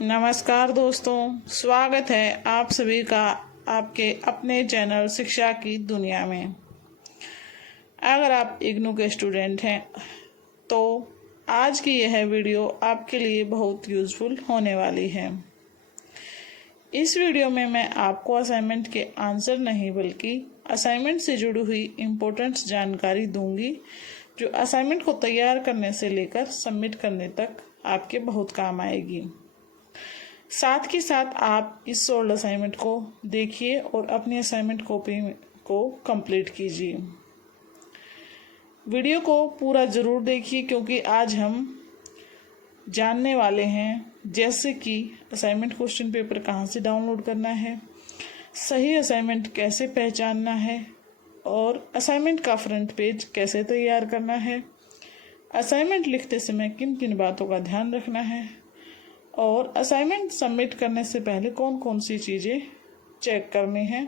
नमस्कार दोस्तों, स्वागत है आप सभी का आपके अपने चैनल शिक्षा की दुनिया में। अगर आप इग्नू के स्टूडेंट हैं तो आज की यह वीडियो आपके लिए बहुत यूज़फुल होने वाली है। इस वीडियो में मैं आपको असाइनमेंट के आंसर नहीं बल्कि असाइनमेंट से जुड़ी हुई इम्पोर्टेंट जानकारी दूंगी जो असाइनमेंट को तैयार करने से लेकर सबमिट करने तक आपके बहुत काम आएगी। साथ के साथ आप इस सोल्ड असाइनमेंट को देखिए और अपनी असाइनमेंट कॉपी को कंप्लीट कीजिए। वीडियो को पूरा ज़रूर देखिए क्योंकि आज हम जानने वाले हैं जैसे कि असाइनमेंट क्वेश्चन पेपर कहाँ से डाउनलोड करना है, सही असाइनमेंट कैसे पहचानना है और असाइनमेंट का फ्रंट पेज कैसे तैयार करना है, असाइनमेंट लिखते समय किन किन बातों का ध्यान रखना है और असाइनमेंट सबमिट करने से पहले कौन कौन सी चीज़ें चेक करनी हैं।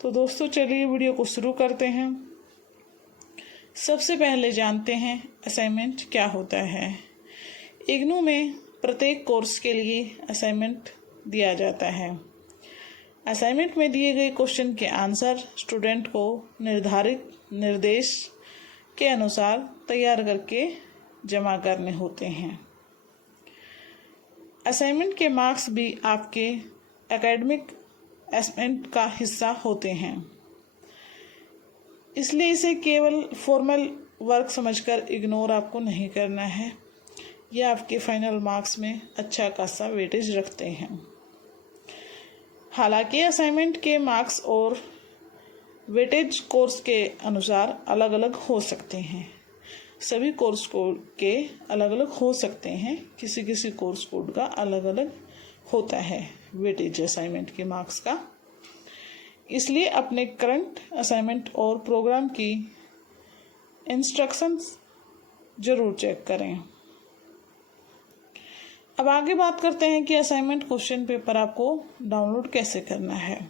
तो दोस्तों चलिए वीडियो को शुरू करते हैं। सबसे पहले जानते हैं असाइनमेंट क्या होता है। इग्नू में प्रत्येक कोर्स के लिए असाइनमेंट दिया जाता है। असाइनमेंट में दिए गए क्वेश्चन के आंसर स्टूडेंट को निर्धारित निर्देश के अनुसार तैयार करके जमा करने होते हैं। असाइनमेंट के मार्क्स भी आपके एकेडमिक असेसमेंट का हिस्सा होते हैं, इसलिए इसे केवल फॉर्मल वर्क समझकर इग्नोर आपको नहीं करना है। यह आपके फाइनल मार्क्स में अच्छा खासा वेटेज रखते हैं। हालांकि असाइनमेंट के मार्क्स और वेटेज कोर्स के अनुसार अलग अलग हो सकते हैं। सभी कोर्स कोड के अलग अलग हो सकते हैं, किसी किसी कोर्स कोड का अलग अलग होता है वेटेज असाइनमेंट के मार्क्स का। इसलिए अपने करंट असाइनमेंट और प्रोग्राम की इंस्ट्रक्शंस जरूर चेक करें। अब आगे बात करते हैं कि असाइनमेंट क्वेश्चन पेपर आपको डाउनलोड कैसे करना है।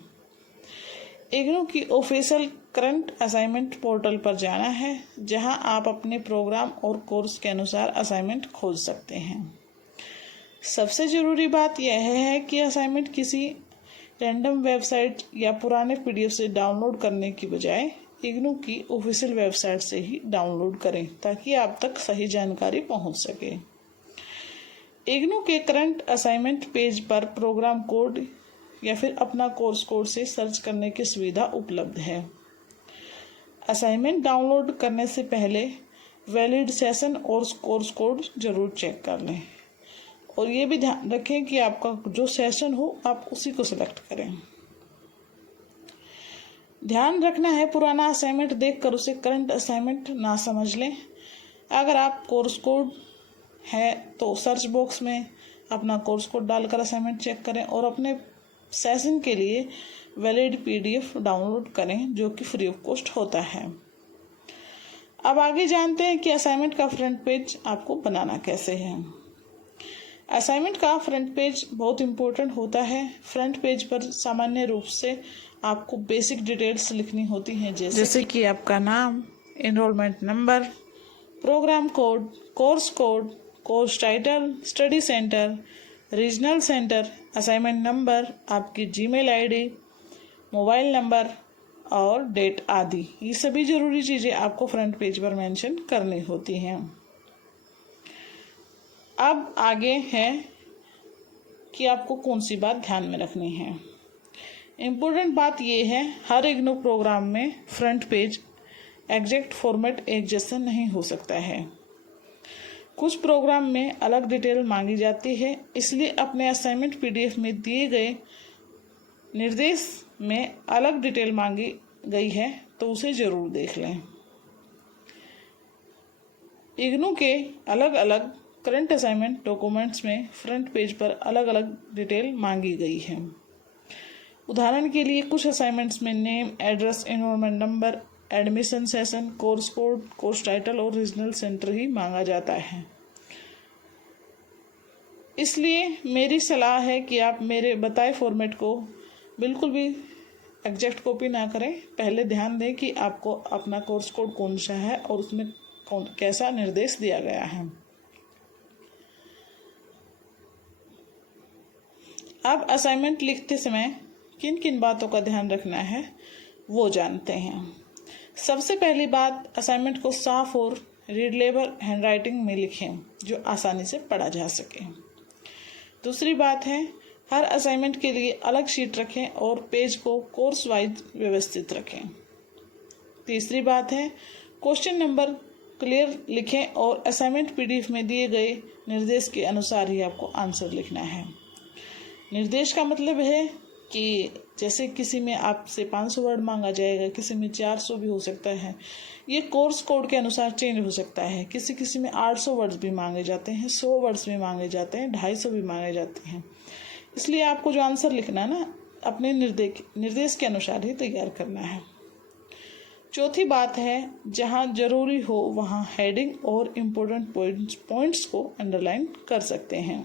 इग्नू की ऑफिशियल करंट असाइनमेंट पोर्टल पर जाना है, जहां आप अपने प्रोग्राम और कोर्स के अनुसार असाइनमेंट खोज सकते हैं। सबसे ज़रूरी बात यह है कि असाइनमेंट किसी रैंडम वेबसाइट या पुराने पीडीएफ से डाउनलोड करने की बजाय इग्नू की ऑफिशियल वेबसाइट से ही डाउनलोड करें ताकि आप तक सही जानकारी पहुंच सके। इग्नू के करंट असाइनमेंट पेज पर प्रोग्राम कोड या फिर अपना कोर्स कोड से सर्च करने की सुविधा उपलब्ध है। असाइनमेंट डाउनलोड करने से पहले वैलिड सेशन और कोर्स कोड जरूर चेक कर लें और ये भी ध्यान रखें कि आपका जो सेशन हो आप उसी को सिलेक्ट करें। ध्यान रखना है पुराना असाइनमेंट देखकर उसे करंट असाइनमेंट ना समझ लें। अगर आप कोर्स कोड है तो सर्च बॉक्स में अपना कोर्स कोड डालकर असाइनमेंट चेक करें और अपने सेशन के लिए वैलिड पीडीएफ डाउनलोड करें जो कि फ्री ऑफ कॉस्ट होता है। अब आगे जानते हैं कि असाइनमेंट का फ्रंट पेज आपको बनाना कैसे है। असाइनमेंट का फ्रंट पेज बहुत इम्पोर्टेंट होता है। फ्रंट पेज पर सामान्य रूप से आपको बेसिक डिटेल्स लिखनी होती हैं जैसे कि आपका नाम, enrolment number, programme code, course title, study centre, regional centre, assignment number, आपकी जीमेल आईडी, मोबाइल नंबर और डेट आदि। ये सभी ज़रूरी चीज़ें आपको फ्रंट पेज पर मेंशन करनी होती हैं। अब आगे है कि आपको कौन सी बात ध्यान में रखनी है। इम्पोर्टेंट बात यह है, हर इग्नू प्रोग्राम में फ्रंट पेज एग्जैक्ट फॉर्मेट एक जैसा नहीं हो सकता है। कुछ प्रोग्राम में अलग डिटेल मांगी जाती है, इसलिए अपने असाइनमेंट पीडीएफ में दिए गए निर्देश में अलग डिटेल मांगी गई है तो उसे जरूर देख लें। इग्नू के अलग अलग करंट असाइनमेंट डॉक्यूमेंट्स में फ्रंट पेज पर अलग अलग डिटेल मांगी गई है। उदाहरण के लिए कुछ असाइनमेंट्स में name, address, enrolment number, admission session, course code, course title और रीजनल सेंटर ही मांगा जाता है। इसलिए मेरी सलाह है कि आप मेरे बताए फॉर्मेट को बिल्कुल भी एग्जैक्ट कॉपी ना करें। पहले ध्यान दें कि आपको अपना कोर्स कोड कौन सा है और उसमें कैसा निर्देश दिया गया है। अब असाइनमेंट लिखते समय किन किन बातों का ध्यान रखना है वो जानते हैं। सबसे पहली बात, असाइनमेंट को साफ और रीडेबल हैंडराइटिंग में लिखें जो आसानी से पढ़ा जा सके। दूसरी बात है, हर असाइनमेंट के लिए अलग शीट रखें और पेज को कोर्स वाइज व्यवस्थित रखें। तीसरी बात है, क्वेश्चन नंबर क्लियर लिखें और असाइनमेंट पीडीएफ में दिए गए निर्देश के अनुसार ही आपको आंसर लिखना है। निर्देश का मतलब है कि जैसे किसी में आपसे 500 वर्ड मांगा जाएगा, किसी में 400 भी हो सकता है। ये कोर्स कोड के अनुसार चेंज हो सकता है। किसी में 800 वर्ड्स भी मांगे जाते हैं, 100 वर्ड्स भी मांगे जाते हैं, 250 भी मांगे जाते हैं। इसलिए आपको जो आंसर लिखना है ना, अपने निर्देश के अनुसार ही तैयार करना है। चौथी बात है, जहाँ जरूरी हो वहाँ हेडिंग और इम्पोर्टेंट पॉइंट्स को अंडरलाइन कर सकते हैं।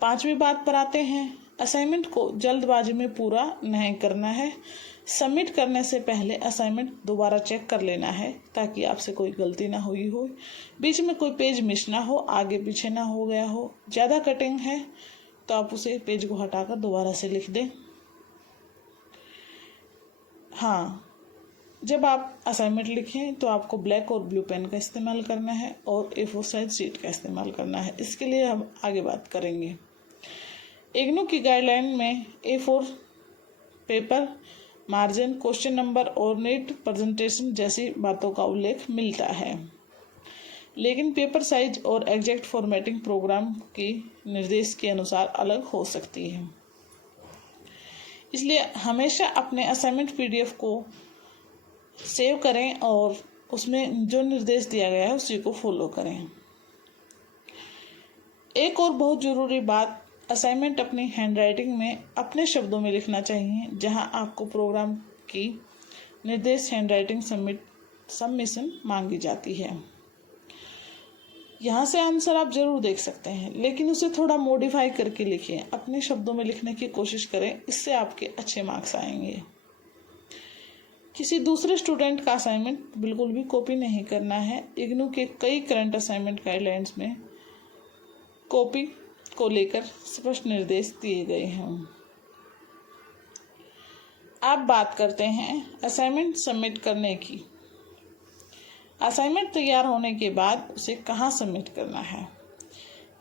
पांचवी बात पर आते हैं, असाइनमेंट को जल्दबाजी में पूरा नहीं करना है। सबमिट करने से पहले असाइनमेंट दोबारा चेक कर लेना है ताकि आपसे कोई गलती ना हुई हो, बीच में कोई पेज मिस ना हो, आगे पीछे ना हो गया हो। ज़्यादा कटिंग है तो आप उसे पेज को हटाकर दोबारा से लिख दें। हाँ, जब आप असाइनमेंट लिखें तो आपको ब्लैक और ब्लू पेन का इस्तेमाल करना है और A4 साइज शीट का इस्तेमाल करना है। इसके लिए हम आगे बात करेंगे। इग्नू की गाइडलाइन में A4 paper, margin, question number और नीट प्रेजेंटेशन जैसी बातों का उल्लेख मिलता है, लेकिन पेपर साइज और एग्जैक्ट फॉर्मेटिंग प्रोग्राम की निर्देश के अनुसार अलग हो सकती है। इसलिए हमेशा अपने असाइनमेंट पीडीएफ को सेव करें और उसमें जो निर्देश दिया गया है उसी को फॉलो करें। एक और बहुत ज़रूरी बात, असाइनमेंट अपनी हैंडराइटिंग में अपने शब्दों में लिखना चाहिए। जहां आपको प्रोग्राम की निर्देश हैंडराइटिंग सबमिशन मांगी जाती है, यहाँ से आंसर आप जरूर देख सकते हैं, लेकिन उसे थोड़ा मॉडिफाई करके लिखें। अपने शब्दों में लिखने की कोशिश करें, इससे आपके अच्छे मार्क्स आएंगे। किसी दूसरे स्टूडेंट का असाइनमेंट बिल्कुल भी कॉपी नहीं करना है। इग्नू के कई करंट असाइनमेंट गाइडलाइंस में कॉपी को लेकर स्पष्ट निर्देश दिए गए हैं। अब बात करते हैं असाइनमेंट सबमिट करने की। असाइनमेंट तैयार होने के बाद उसे कहाँ सबमिट करना है,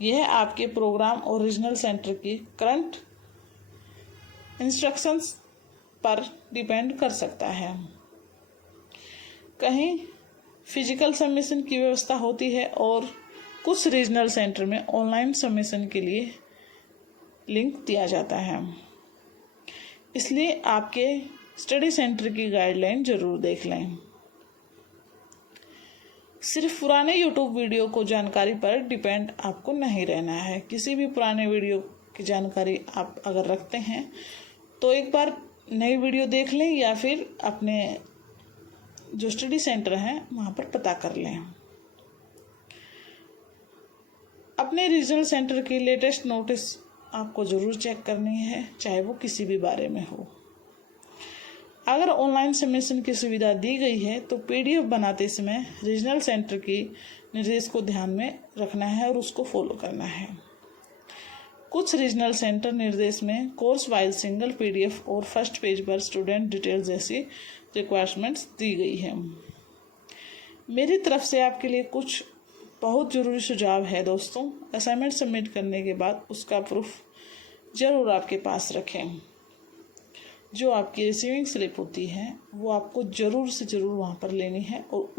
यह आपके प्रोग्राम और रीजनल सेंटर की करंट इंस्ट्रक्शंस पर डिपेंड कर सकता है। कहीं फिजिकल सबमिशन की व्यवस्था होती है और कुछ रीजनल सेंटर में ऑनलाइन सबमिशन के लिए लिंक दिया जाता है। इसलिए आपके स्टडी सेंटर की गाइडलाइन जरूर देख लें। सिर्फ पुराने यूट्यूब वीडियो को जानकारी पर डिपेंड आपको नहीं रहना है। किसी भी पुराने वीडियो की जानकारी आप अगर रखते हैं तो एक बार नई वीडियो देख लें या फिर अपने जो स्टडी सेंटर हैं वहाँ पर पता कर लें। अपने रीजनल सेंटर की लेटेस्ट नोटिस आपको ज़रूर चेक करनी है, चाहे वो किसी भी बारे में हो। अगर ऑनलाइन सबमिशन की सुविधा दी गई है तो पीडीएफ बनाते समय रीजनल सेंटर की निर्देश को ध्यान में रखना है और उसको फॉलो करना है। कुछ रीजनल सेंटर निर्देश में कोर्स वाइज सिंगल पीडीएफ और फर्स्ट पेज पर स्टूडेंट डिटेल्स जैसी रिक्वायरमेंट्स दी गई है। मेरी तरफ से आपके लिए कुछ बहुत ज़रूरी सुझाव है दोस्तों। असाइनमेंट सबमिट करने के बाद उसका प्रूफ ज़रूर आपके पास रखें। जो आपकी रिसीविंग स्लिप होती है वो आपको ज़रूर से ज़रूर वहाँ पर लेनी है और